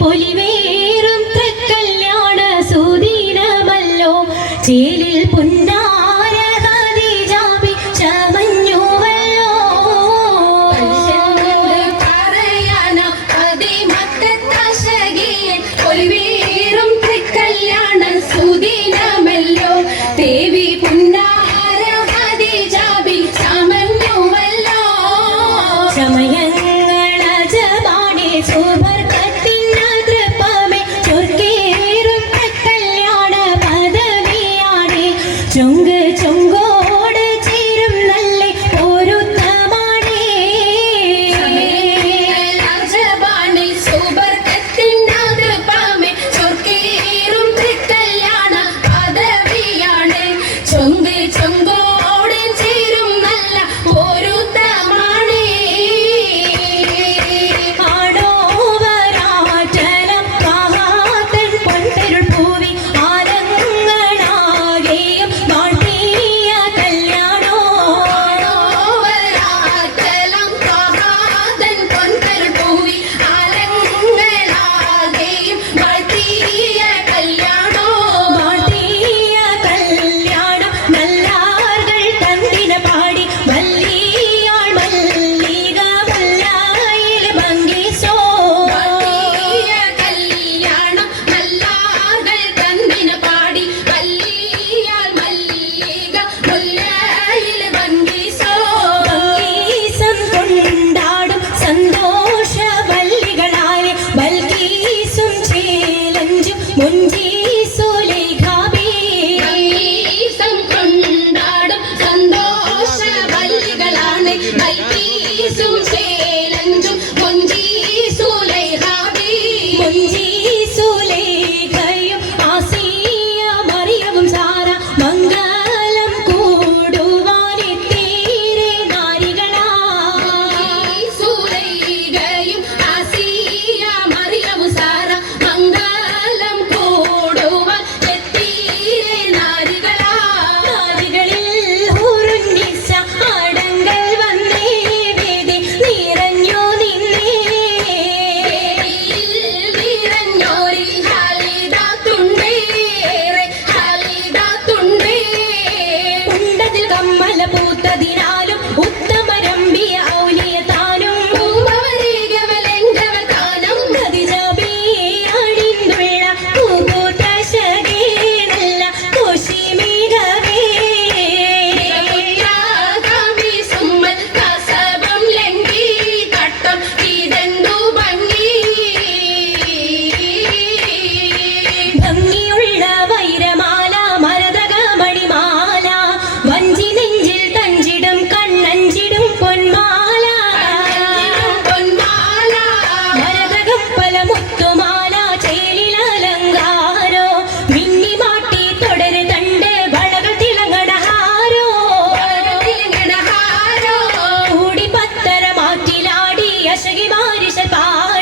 പൊലിവേറും തൃക്കല്യാണ സുദിനമല്ലോ ചേലിൽ പുന്നാര ഖദീജാബി ചമഞ്ഞുവല്ലോ പറയാന അതിമക്കത്തശകിയൻ പൊലിവേറും തൃക്കല്യാണ സുദിനമല്ലോ ദേവി പുന്നാര ഖദീജാബി ചമഞ്ഞുവല്ലോ സമയങ്ങളജമാണേ സുബർക്കത്തിനതൃപ്പമേ ചൊർക്കേറും തൃക്കല്യാണ പദവിയാണേ ചൊങ്ക് ചൊങ്കോട് ചേരും നല്ല പൊരുത്തമാണേ സമയങ്ങളജമാണേ സുബർക്കത്തിനതൃപ്പമേ ചൊർക്കേറും തൃക്കല്യാണ പദവിയാണേ ചൊങ്ക് ചൊങ്കോട് ചേരും നല്ല പൊരുത്തമാണേ ആടോവരാറ്റലം മഹാതൻ പൊൻപെരുൾ പൂവി ആലങ്ങളാകെയും വാഴ്ത്തിയ കല്യാണോ ആടോവരാറ്റലം മഹാതൻ പൊൻപെരുൾ പൂവി ആലങ്ങളാകെയും വാഴ്ത്തിയ കല്യാണോ വാഴ്ത്തിയ കല്യാണം നല്ലാർകൾ തന്തിന പാടി വല്ലിയാൾ മല്ലിക മുല്ലായിൽ ഭംഗിസോ വാഴ്ത്തിയ കല്യാണം നല്ലാർകൾ തന്തിന പാടി വല്ലിയാൾ മല്ലിക മുല്ലായിൽ ഭംഗിസോ ഭംഗീസം കൊണ്ടാടും സന്തോഷ വല്ലികളാലെ ബൽക്കീസും ചേലഞ്ചും മുഞ്ചീസുലേഖാബി ഭംഗീസം കൊണ്ടാടും സന്തോഷ വല്ലികളാണ് ബൽക്കീസും ചേലഞ്ചും മുഞ്ചീസുലേഖാബി മുഞ്ചീസുലേഖയും ആസിയ മറിയവും സാറ മംഗലം കൂടുവാനെത്തീരെ നാരികളാ സുലൈഖയും ആസിയ മറിയവും സാറ മംഗലം കൂടുവാൻ എത്തീരെ നാരികളാ നാരികളിൽ ഹുറുന്നിസ അടങ്കൽ വന്നേ വേദി നിറഞ്ഞു നിന്നേ നിറഞ്ഞോരിൽ ഹാലിദാത്തുണ്ടേറെ ഹാലിദാത്തുണ്ടേ ഉണ്ടതിൽ കമ്മല പൂത്തതിനാലും ഉത്തമരമ്പിയ ഔലിയതാനും പൂവരീകവലെങ്കവർ താനം ഖദീജാബി അണിന്തുള്ള പൂപൂത്ത ശകീനല്ല കോശിമേഘവേ യാഗാമി സുമ്മൽ കസബം ലംഘി കട്ടം ഇതെന്തു ഭംഗി ഭംഗിയുള്ള വൈരമാല മരതക മണിമാല വഞ്ചി നെഞ്ചിൽ തഞ്ചിടും കണ്ണഞ്ചിടും പൊന്മാല പൊന്മാല മരതകം പല മുത്തുമാല ചേലിൽ അലങ്കാരോ മിന്നി മാട്ടി തുടര് തണ്ട് വളകൾ തിളങ്ങടഹാരോ കൂടി പത്തര മാറ്റിലാടി അശകി മാരിശ പാര